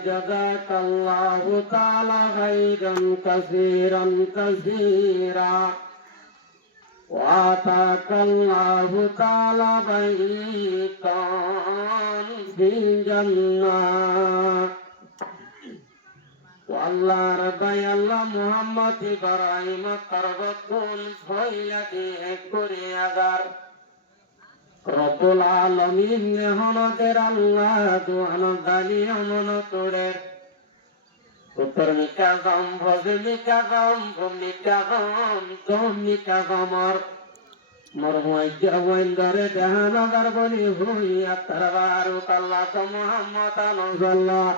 جزاك الله تعالى خيرا كثيرا كثيرا وآتاك الله تعالى بيتا في الجنة والله رضي الله محمد إبراهيم قربتون فيلتي كريغار رب العالمين هنطر الله دوان دالي هنطر উত্তর মিকা গাম ভজে মিকা গাম ভূমিকা গাম মিকা গামর মরহুয়াই জওয়াইন্দরে দেহানগর বলি হুইয়া তারবারু আল্লাহ মুহাম্মদ আল্লাহ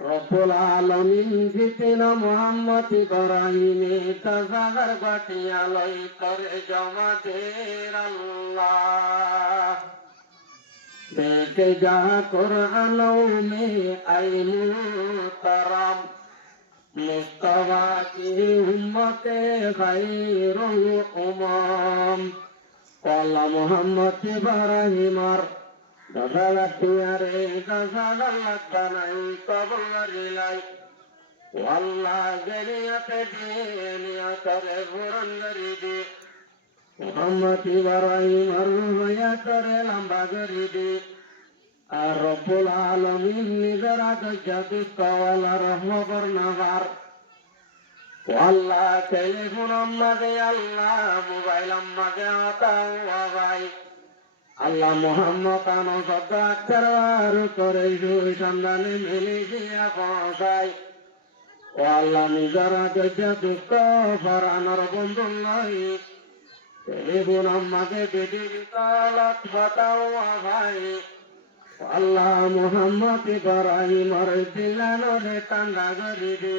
রব্বুল আলামিন জিতিনা মুহাম্মদ ইব্রাহিম তাজাগর বাটিয়া লই করে জমা দের আল্লাহ देखे जा कुरानों में आई मुहतरम मुस्तफा की उम्मत खैरुल उमम कौला मोहम्मद इब्राहिम दसागतियारे दसागल्लत बनाई कबुलरिलाई वल्लाह जलियते दिनिया करे बुरंगरी दी मोहम्मद इब्राहिम रुया करे लंबा गरी दी আর রব্বুল আলামিন নিজের আগে কওয়ালা রহমত নাবার আল্লাহ টেলিফোন আমাকে আল্লাহ মোবাইল আমাকে আতাও ভাই আল্লাহ মোহাম্মদ আনো সদাচার করে দুই সন্ধানে মিলিয়ে পৌঁছাই ও আল্লাহ নিজের আগে দুঃখ ফরানোর বন্ধু নয় টেলিফোন আমাকে বেটি বিকালত বাতাও ভাই আল্লাহ মুহাম্মদ ইব্রাহিমর দিলানরে টাঙ্গা গরিবি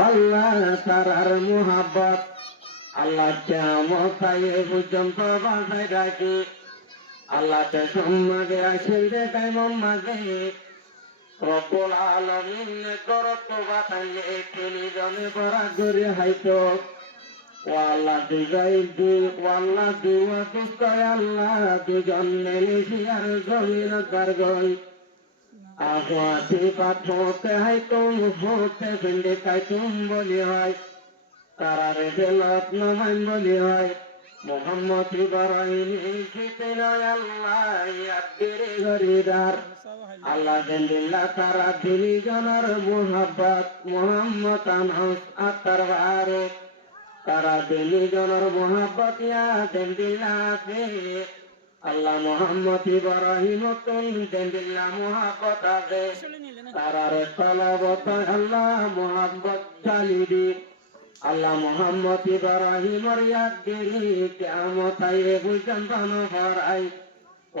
আল্লাহ তারার মুহাব্বত আল্লাহ কিয়ামত আয়ে পর্যন্ত বাঁচাই রাখি আল্লাহ তে সম্মাগে আসিল দেখাই মাঝে রব্বুল আলামিন গরত বাতাইলে তিনি জনে বড় করে হাইতো ওয়াল্লাহ দুজাই দি ওয়াল্লাহ দুয়া দুকায় আল্লাহ দুজন মিলে আর জমিন গরগই আহওয়াতি পাঠতে হাই তুম হোতে বিন্দে কাই তুম বলি হয় তারারে বেলত নমান বলি হয় মোহাম্মদ ইব্রাহিম জিতেনা আল্লাহ ইয়াদিরে গরিদার আল্লাহ দিল্লাহ তারা দিলি জনার মুহাব্বত মোহাম্মদ আনস আতার বারে তারা দিলি জনর মোহাব্বতিয়া দিল্লাহে আল্লাহ মোহাম্মদ ইব্রাহিম তুল দিল্লাহ মোহাব্বত আছে তারার তলবত আল্লাহ মোহাব্বত চালিদি আল্লাহ মোহাম্মদ ইব্রাহিমর ইয়াদিরি কিয়ামত আয়ে পর্যন্ত নফরাই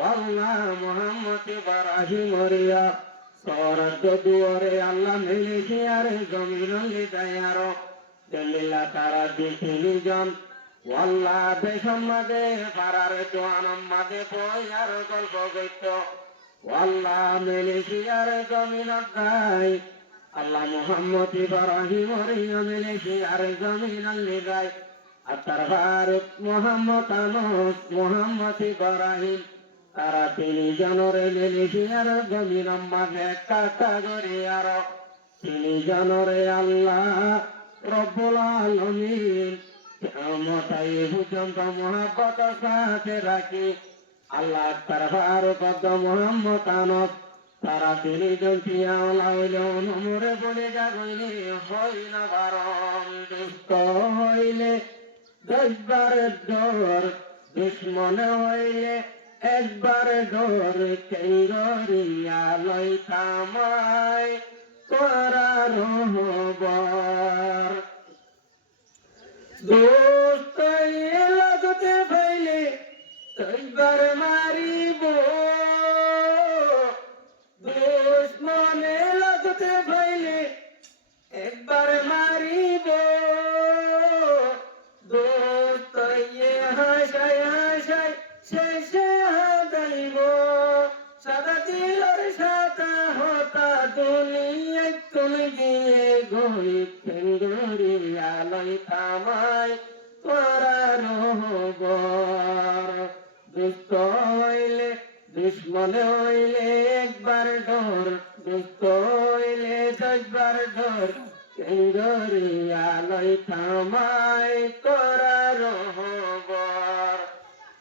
আল্লাহ মোহাম্মদ ইব্রাহিমর ইয়া সরদ দুয়ারে আল্লাহ মিলিছে আর জমিন লিদায়ার দিল্লা তারা দিছিলি জন ওয়াল্লাহ দেশম মাঝে পারার জোয়ানম মাঝে বই আর গল্প গইত ওয়াল্লাহ মিলিশিয়ার জমিনত গাই আল্লাহ মুহাম্মদ ইব্রাহিম রিয়া মিলিশিয়ার জমিন লিগাই আতার ভারত মুহাম্মদ আনস মুহাম্মদ ইব্রাহিম তারা তিনি জনরে মিলিশিয়ার জমিনম মাঝে কাটা গরি আর তিনি জনরে আল্লাহ রব্বুল আলামিন কিয়ামত আয়ে পর্যন্ত মুহাব্বত সাথে রাখি আল্লাহ তারবার কত মুহাম্মদ আনস তারা তিনি জন্তিয়া লাইলো নমরে বলে যাগইলে হই না বারণ দুষ্ট হইলে দশবারে ডর দুশ্মনে হইলে একবারে ডর কেঙ্গরিয়া লই কামাই তোরা রহবর দোস্ত লাগতে ভাইলে তৈবার মারিব দুশ্মনে লাগতে ভাইলে একবার মারিব দোস্ত হাসায় হাসায় শেষে হাদাইব সাদা দিলর সাদা হতা দুনিয়ায় তুমি গিয়ে গই কেঙ্গরি আলোয় থামায় তোরা রহবর দুষ্ট হইলে দুশ্মন হইলে একবার সিংহরিয়া লই থামাই করার হবর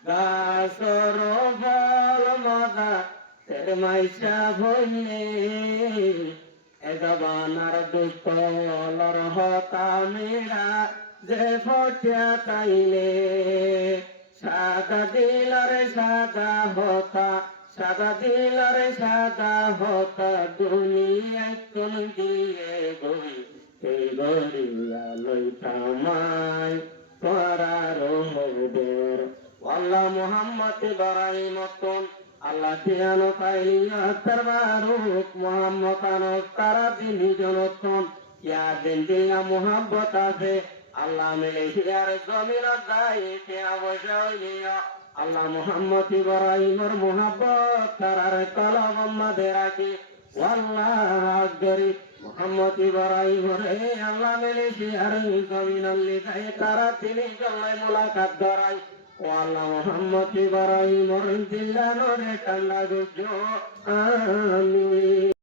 গাছর ফল মদা তের মাইশা ভইলে এজবানার দুষ্টলর হতা মেরা যে ফটিয়া তাইলে সাদা দিলার সাদা হতা সাদা দিলার সাদা হতা দুনিয়ায় কোন দিয়ে গই এই গড়িয়া লই থামাই করার হবর আল্লাহ মোহাম্মদ ইব্রাহিম মতন আল্লাহ তিয়ানো পাইলিয়া তরবারুক মোহাম্মদ আনস তারা দিনী জনতন ইয়া দিন দিয়া মোহাম্মত আছে আল্লাহ মিলে হিয়ার জমিন দাইতে অবশ্যই আল্লাহ মোহাম্মদ ইব্রাহিমর মোহাব্বত তারার কলম মধ্যে রাখি আল্লাহ গরি মোহাম্মদ ইব্রাহিমর হে আল্লাহ মিলে হিয়ার জমিন লিখাই তারা তিনি জল্লাই মুলাকাত ধরাই ও আল্লাহ মোহাম্মদ ইব্রাহিমর দিল্লানোরে ঠান্ডা গুজো আমিন।